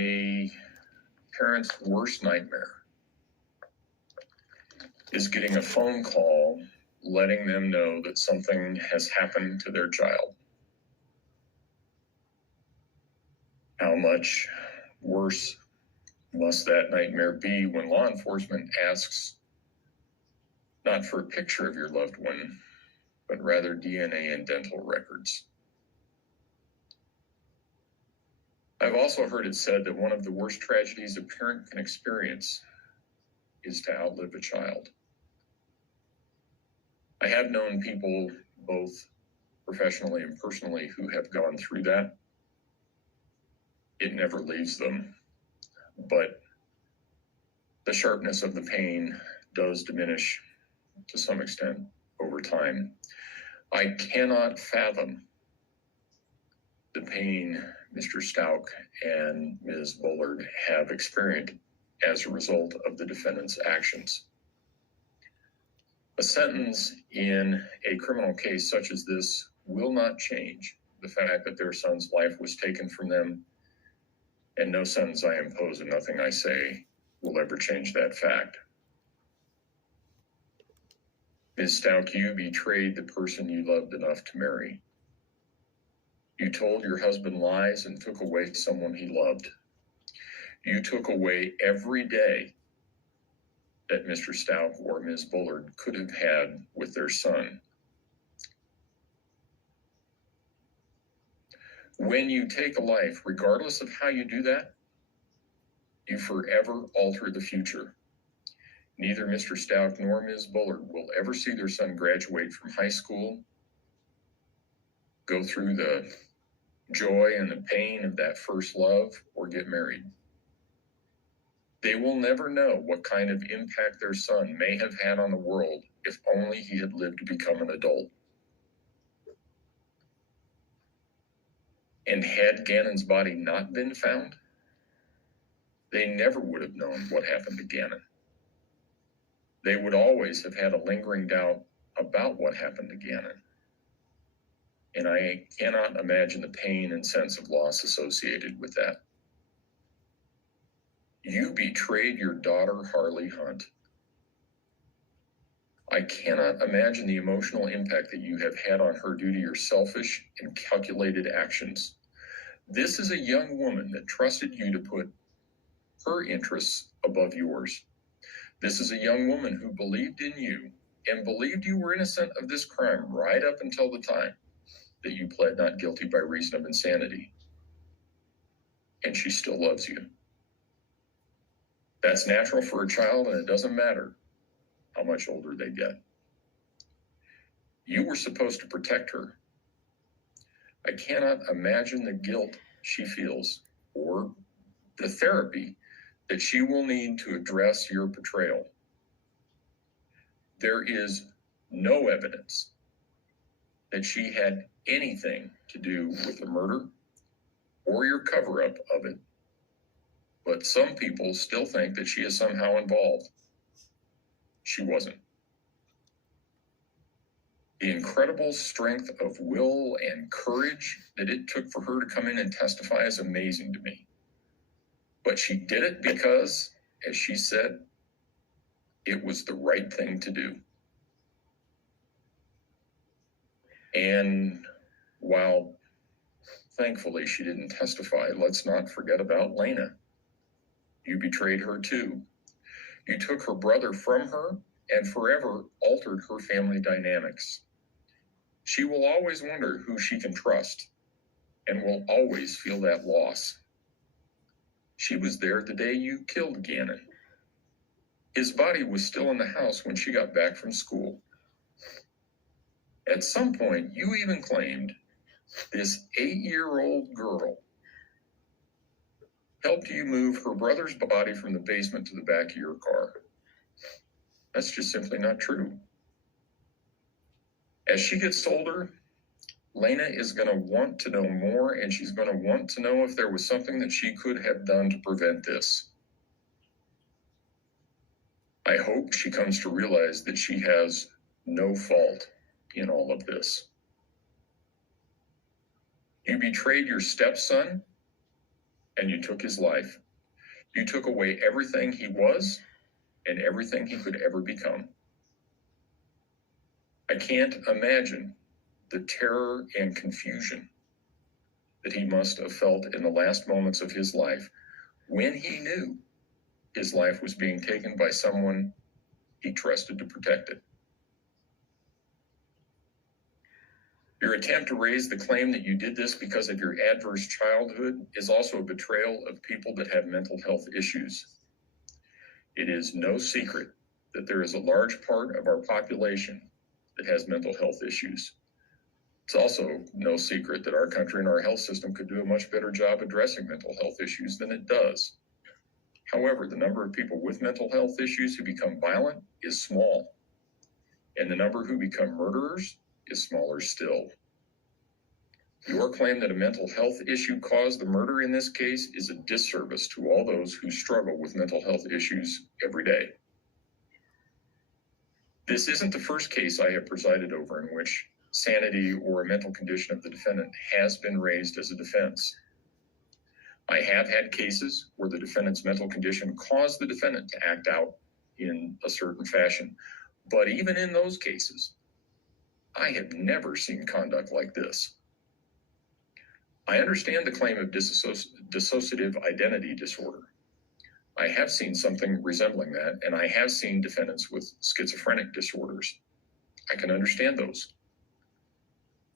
A parent's worst nightmare is getting a phone call letting them know that something has happened to their child. How much worse must that nightmare be when law enforcement asks not for a picture of your loved one, but rather DNA and dental records? I've also heard it said that one of the worst tragedies a parent can experience is to outlive a child. I have known people, both professionally and personally, who have gone through that. It never leaves them, but the sharpness of the pain does diminish to some extent over time. I cannot fathom the pain Mr. Stauch and Ms. Bullard have experienced as a result of the defendant's actions. A sentence in a criminal case such as this will not change the fact that their son's life was taken from them, and no sentence I impose and nothing I say will ever change that fact. Ms. Stauch, you betrayed the person you loved enough to marry. You told your husband lies and took away someone he loved. You took away every day that Mr. Stauch or Ms. Bullard could have had with their son. When you take a life, regardless of how you do that, you forever alter the future. Neither Mr. Stauch nor Ms. Bullard will ever see their son graduate from high school, go through the joy and the pain of that first love, or get married. They will never know what kind of impact their son may have had on the world if only he had lived to become an adult. And had Gannon's body not been found, they never would have known what happened to Gannon. They would always have had a lingering doubt about what happened to Gannon. And I cannot imagine the pain and sense of loss associated with that. You betrayed your daughter, Harley Hunt. I cannot imagine the emotional impact that you have had on her due to your selfish and calculated actions. This is a young woman that trusted you to put her interests above yours. This is a young woman who believed in you and believed you were innocent of this crime right up until the time that you pled not guilty by reason of insanity. And she still loves you. That's natural for a child, and it doesn't matter how much older they get. You were supposed to protect her. I cannot imagine the guilt she feels or the therapy that she will need to address your betrayal. There is no evidence that she had anything to do with the murder or your cover-up of it, but some people still think that she is somehow involved. She wasn't. The incredible strength of will and courage that it took for her to come in and testify is amazing to me. But she did it because, as she said, it was the right thing to do. And while thankfully she didn't testify, let's not forget about Lena. You betrayed her too. You took her brother from her and forever altered her family dynamics. She will always wonder who she can trust and will always feel that loss. She was there the day you killed Gannon. His body was still in the house when she got back from school. At some point, you even claimed this 8-year-old girl helped you move her brother's body from the basement to the back of your car. That's just simply not true. As she gets older, Lena is going to want to know more, and she's going to want to know if there was something that she could have done to prevent this. I hope she comes to realize that she has no fault in all of this. You betrayed your stepson and you took his life. You took away everything he was and everything he could ever become. I can't imagine the terror and confusion that he must have felt in the last moments of his life when he knew his life was being taken by someone he trusted to protect it. Your attempt to raise the claim that you did this because of your adverse childhood is also a betrayal of people that have mental health issues. It is no secret that there is a large part of our population that has mental health issues. It's also no secret that our country and our health system could do a much better job addressing mental health issues than it does. However, the number of people with mental health issues who become violent is small, and the number who become murderers is smaller still. Your claim that a mental health issue caused the murder in this case is a disservice to all those who struggle with mental health issues every day. This isn't the first case I have presided over in which sanity or a mental condition of the defendant has been raised as a defense. I have had cases where the defendant's mental condition caused the defendant to act out in a certain fashion. But even in those cases, I have never seen conduct like this. I understand the claim of dissociative identity disorder. I have seen something resembling that, and I have seen defendants with schizophrenic disorders. I can understand those.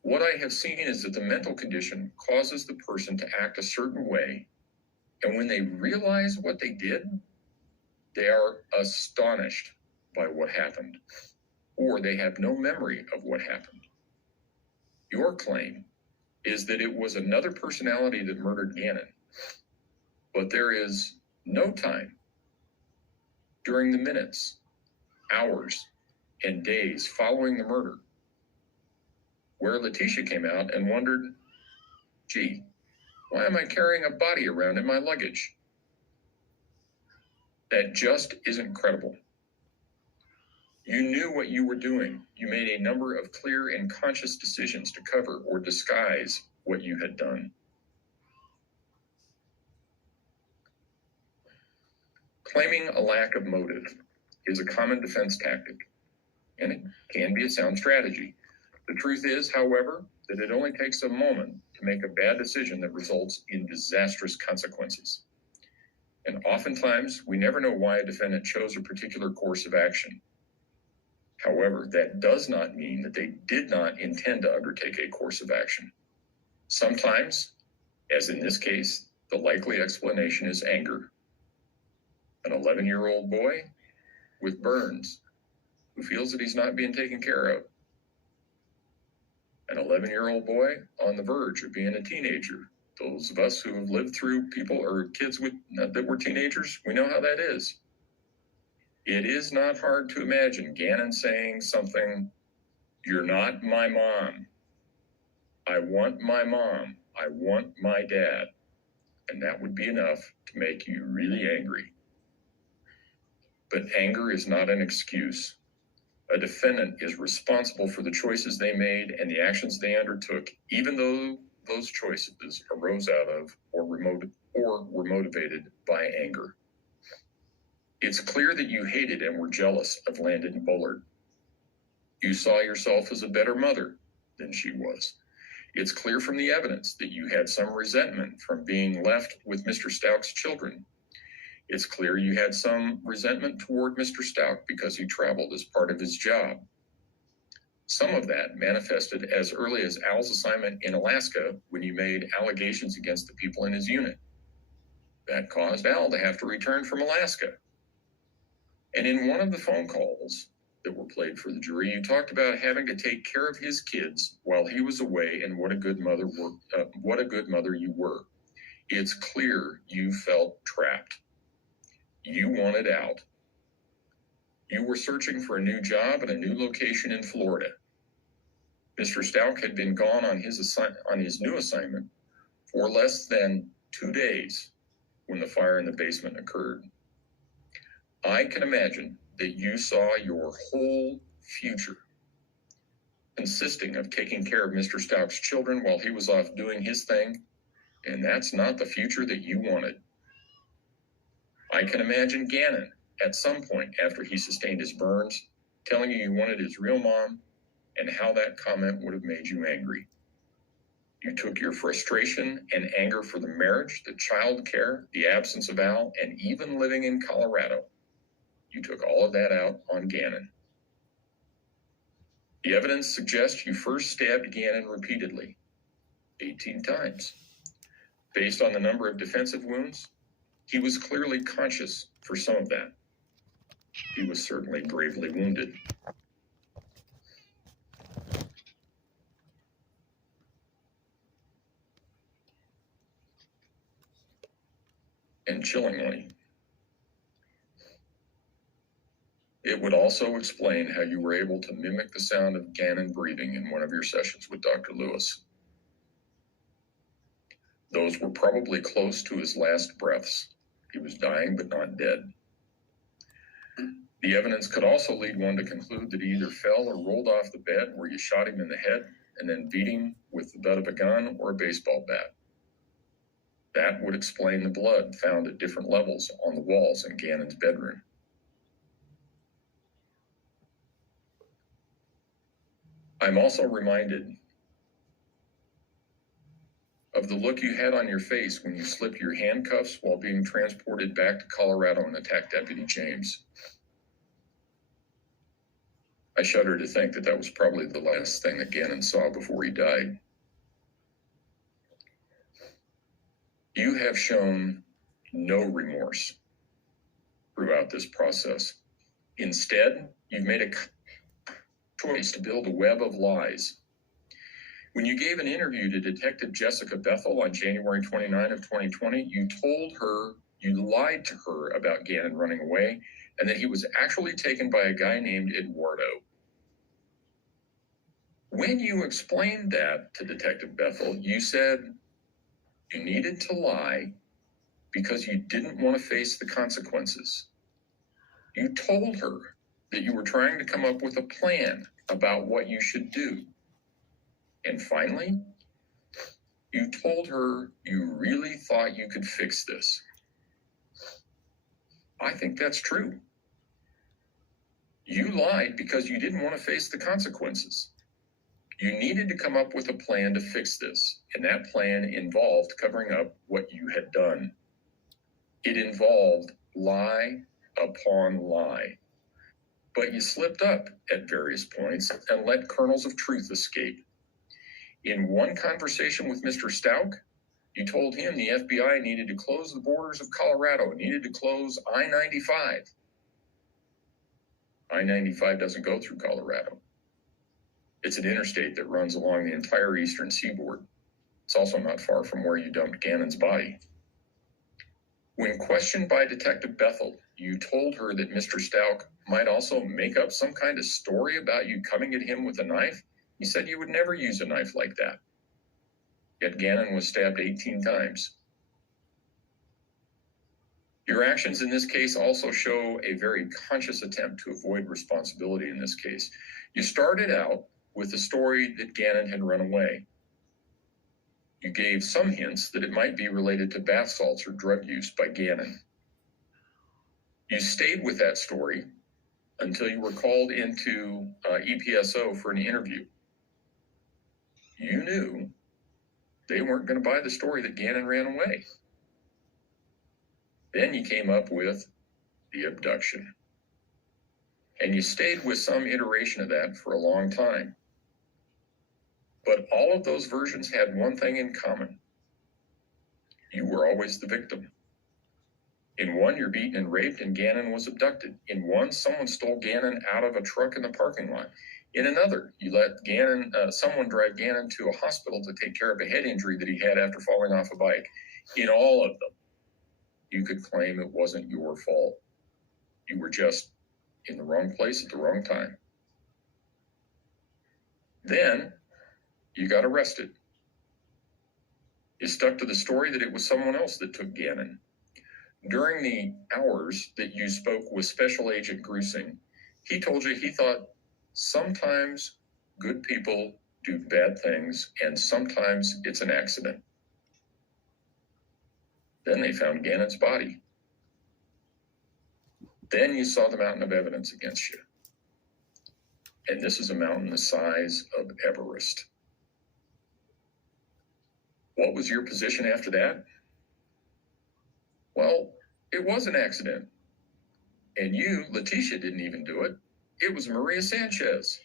What I have seen is that the mental condition causes the person to act a certain way, and when they realize what they did, they are astonished by what happened, or they have no memory of what happened. Your claim is that it was another personality that murdered Gannon, but there is no time during the minutes, hours, and days following the murder where Letecia came out and wondered, gee, why am I carrying a body around in my luggage? That just isn't credible. You knew what you were doing. You made a number of clear and conscious decisions to cover or disguise what you had done. Claiming a lack of motive is a common defense tactic, and it can be a sound strategy. The truth is, however, that it only takes a moment to make a bad decision that results in disastrous consequences. And oftentimes, we never know why a defendant chose a particular course of action. However, that does not mean that they did not intend to undertake a course of action. Sometimes, as in this case, the likely explanation is anger. An 11-year-old boy with burns who feels that he's not being taken care of. An 11-year-old boy on the verge of being a teenager. Those of us who have lived through people or kids that were teenagers, we know how that is. It is not hard to imagine Gannon saying something, "You're not my mom. I want my mom. I want my dad." And that would be enough to make you really angry. But anger is not an excuse. A defendant is responsible for the choices they made and the actions they undertook, even though those choices arose out of or were motivated by anger. It's clear that you hated and were jealous of Landon Bullard. You saw yourself as a better mother than she was. It's clear from the evidence that you had some resentment from being left with Mr. Stauch's children. It's clear you had some resentment toward Mr. Stauch because he traveled as part of his job. Some of that manifested as early as Al's assignment in Alaska when you made allegations against the people in his unit. That caused Al to have to return from Alaska. And in one of the phone calls that were played for the jury, you talked about having to take care of his kids while he was away and what a good mother you were. It's clear you felt trapped. You wanted out. You were searching for a new job at a new location in Florida. Mr. Stauch had been gone on his new assignment for less than 2 days when the fire in the basement occurred. I can imagine that you saw your whole future consisting of taking care of Mr. Stauch's children while he was off doing his thing and that's not the future that you wanted. I can imagine Gannon, at some point after he sustained his burns, telling you wanted his real mom and how that comment would have made you angry. You took your frustration and anger for the marriage, the child care, the absence of Al, and even living in Colorado. You took all of that out on Gannon. The evidence suggests you first stabbed Gannon repeatedly, 18 times. Based on the number of defensive wounds, he was clearly conscious for some of that. He was certainly gravely wounded. And chillingly, it would also explain how you were able to mimic the sound of Gannon breathing in one of your sessions with Dr. Lewis. Those were probably close to his last breaths. He was dying but not dead. The evidence could also lead one to conclude that he either fell or rolled off the bed where you shot him in the head and then beat him with the butt of a gun or a baseball bat. That would explain the blood found at different levels on the walls in Gannon's bedroom. I'm also reminded of the look you had on your face when you slipped your handcuffs while being transported back to Colorado and attacked Deputy James. I shudder to think that that was probably the last thing that Gannon saw before he died. You have shown no remorse throughout this process. Instead, you've made a choice to build a web of lies. When you gave an interview to Detective Jessica Bethel on January 29 of 2020, you lied to her about Gannon running away and that he was actually taken by a guy named Eduardo. When you explained that to Detective Bethel, you said you needed to lie because you didn't want to face the consequences. You told her that you were trying to come up with a plan about what you should do. And finally, you told her you really thought you could fix this. I think that's true. You lied because you didn't want to face the consequences. You needed to come up with a plan to fix this, and that plan involved covering up what you had done. It involved lie upon lie. But you slipped up at various points and let kernels of truth escape. In one conversation with Mr. Stauch, you told him the FBI needed to close the borders of Colorado, needed to close I-95. I-95 doesn't go through Colorado. It's an interstate that runs along the entire eastern seaboard. It's also not far from where you dumped Gannon's body. When questioned by Detective Bethel, you told her that Mr. Stauch might also make up some kind of story about you coming at him with a knife. He said you would never use a knife like that. Yet Gannon was stabbed 18 times. Your actions in this case also show a very conscious attempt to avoid responsibility in this case. You started out with the story that Gannon had run away. You gave some hints that it might be related to bath salts or drug use by Gannon. You stayed with that story until you were called into EPSO for an interview. You knew they weren't going to buy the story that Gannon ran away. Then you came up with the abduction. And you stayed with some iteration of that for a long time. But all of those versions had one thing in common. You were always the victim. In one, you're beaten and raped and Gannon was abducted. In one, someone stole Gannon out of a truck in the parking lot. In another, you let someone drive Gannon to a hospital to take care of a head injury that he had after falling off a bike. In all of them, you could claim it wasn't your fault. You were just in the wrong place at the wrong time. Then, you got arrested. You stuck to the story that it was someone else that took Gannon. During the hours that you spoke with Special Agent Grusing, he told you he thought sometimes good people do bad things and sometimes it's an accident. Then they found Gannon's body. Then you saw the mountain of evidence against you. And this is a mountain the size of Everest. What was your position after that? Well, it was an accident. And you, Letecia, didn't even do it. It was Maria Sanchez.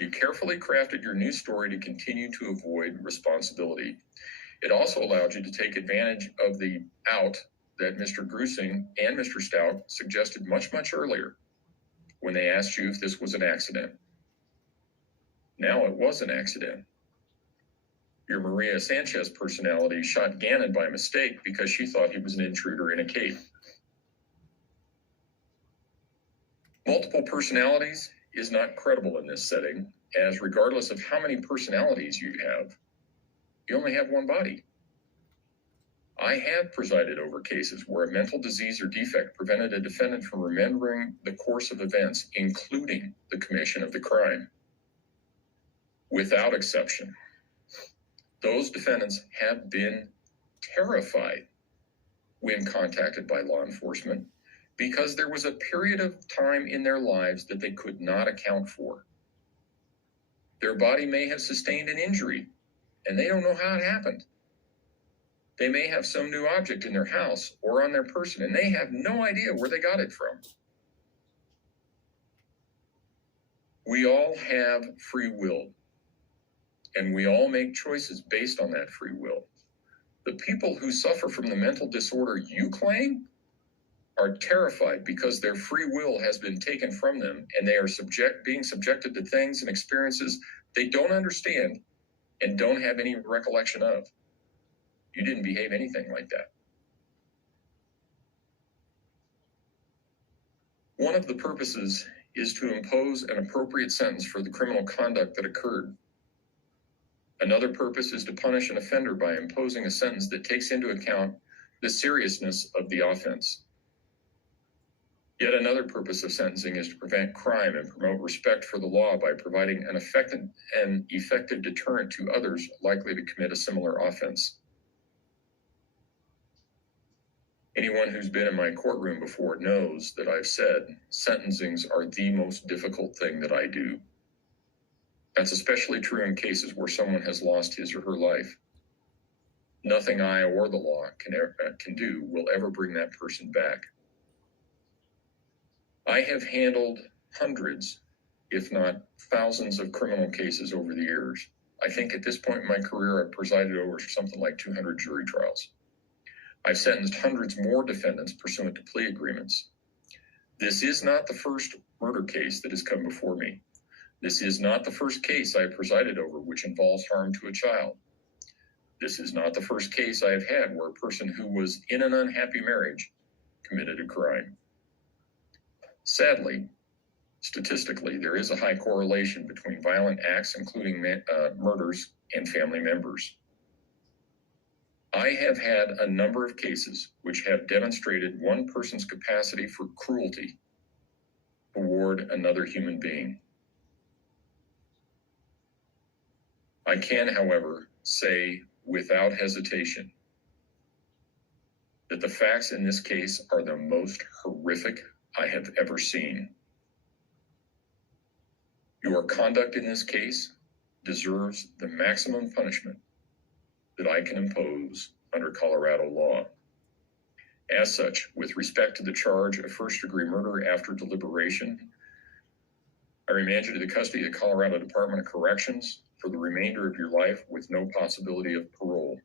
You carefully crafted your new story to continue to avoid responsibility. It also allowed you to take advantage of the out that Mr. Grusing and Mr. Stauch suggested much, much earlier when they asked you if this was an accident. Now it was an accident. Your Maria Sanchez personality shot Gannon by mistake because she thought he was an intruder in a cave. Multiple personalities is not credible in this setting, as regardless of how many personalities you have, you only have one body. I have presided over cases where a mental disease or defect prevented a defendant from remembering the course of events, including the commission of the crime. Without exception, those defendants have been terrified when contacted by law enforcement because there was a period of time in their lives that they could not account for. Their body may have sustained an injury, and they don't know how it happened. They may have some new object in their house or on their person, and they have no idea where they got it from. We all have free will, and we all make choices based on that free will. The people who suffer from the mental disorder you claim are terrified because their free will has been taken from them, and they are being subjected to things and experiences they don't understand and don't have any recollection of. You didn't behave anything like that. One of the purposes is to impose an appropriate sentence for the criminal conduct that occurred. Another purpose is to punish an offender by imposing a sentence that takes into account the seriousness of the offense. Yet another purpose of sentencing is to prevent crime and promote respect for the law by providing an effective deterrent to others likely to commit a similar offense. Anyone who's been in my courtroom before knows that I've said sentencings are the most difficult thing that I do. That's especially true in cases where someone has lost his or her life. Nothing I or the law can do will ever bring that person back. I have handled hundreds, if not thousands, of criminal cases over the years. I think at this point in my career, I've presided over something like 200 jury trials. I've sentenced hundreds more defendants pursuant to plea agreements. This is not the first murder case that has come before me. This is not the first case I have presided over which involves harm to a child. This is not the first case I have had where a person who was in an unhappy marriage committed a crime. Sadly, statistically, there is a high correlation between violent acts, including murders, and family members. I have had a number of cases which have demonstrated one person's capacity for cruelty toward another human being. I can, however, say without hesitation that the facts in this case are the most horrific I have ever seen. Your conduct in this case deserves the maximum punishment that I can impose under Colorado law. As such, with respect to the charge of first-degree murder after deliberation, I remand you to the custody of the Colorado Department of Corrections for the remainder of your life with no possibility of parole.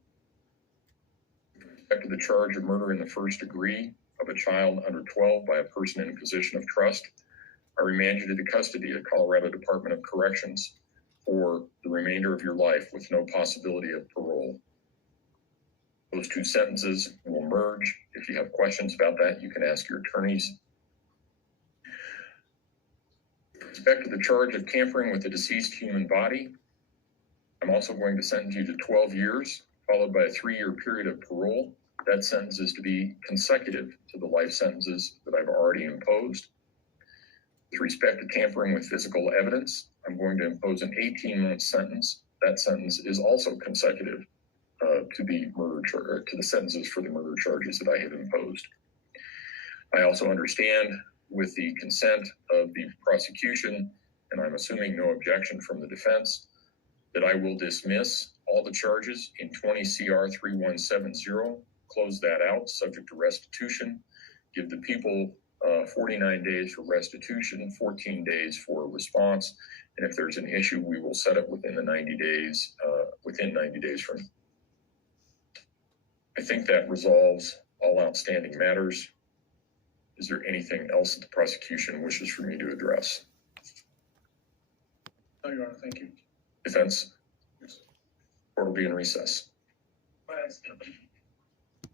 With respect to the charge of murder in the first degree of a child under 12 by a person in a position of trust, I remand you to the custody of the Colorado Department of Corrections for the remainder of your life with no possibility of parole. Those two sentences will merge. If you have questions about that, you can ask your attorneys. With respect to the charge of tampering with a deceased human body, I'm also going to sentence you to 12 years, followed by a 3-year period of parole. That sentence is to be consecutive to the life sentences that I've already imposed. With respect to tampering with physical evidence, I'm going to impose an 18-month sentence. That sentence is also consecutive to the to the sentences for the murder charges that I have imposed. I also understand, with the consent of the prosecution, and I'm assuming no objection from the defense, that I will dismiss all the charges in 20 CR 3170, close that out, subject to restitution, give the people 49 days for restitution, 14 days for a response, and if there's an issue, we will set it within the 90 days, within 90 days from. I think that resolves all outstanding matters. Is there anything else that the prosecution wishes for me to address? No, Your Honor, thank you. Defense? Yes. Court will be in recess.